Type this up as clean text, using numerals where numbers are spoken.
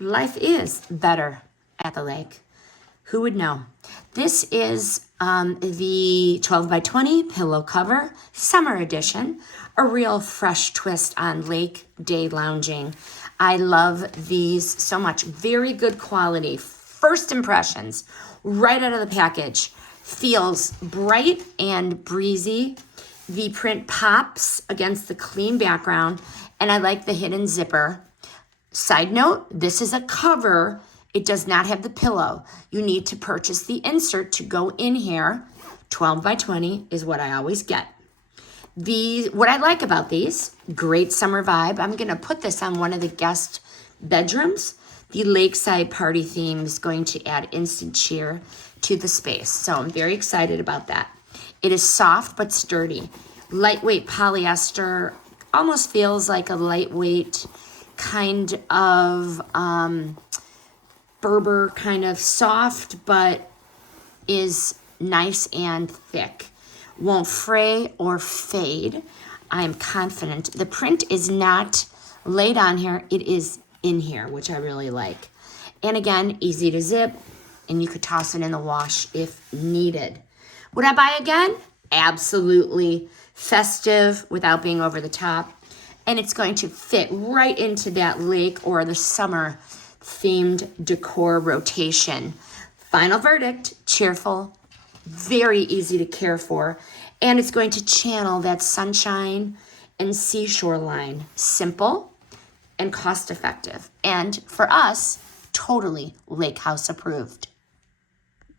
life is better at the lake. Who would know? This is the 12 by 20 pillow cover, summer edition, a real fresh twist on lake day lounging. I love these so much. Very good quality. First impressions, right out of the package. Feels bright and breezy. The print pops against the clean background, and I like the hidden zipper. Side note, this is a cover. It does not have the pillow. You need to purchase the insert to go in here. 12 by 20 is what I always get. What I like about these, great summer vibe. I'm going to put this on one of the guest bedrooms. The lakeside party theme is going to add instant cheer to the space. So I'm very excited about that. It is soft but sturdy. Lightweight polyester, almost feels like a lightweight kind of Berber, kind of soft, but is nice and thick. Won't fray or fade. I'm confident. The print is not laid on here. It is in here, which I really like. And again, easy to zip, and you could toss it in the wash if needed. Would I buy again? Absolutely. Festive without being over the top. And it's going to fit right into that lake or the summer themed decor rotation. Final verdict, cheerful, very easy to care for, and it's going to channel that sunshine and seashore line. Simple and cost effective. And for us, totally lake house approved.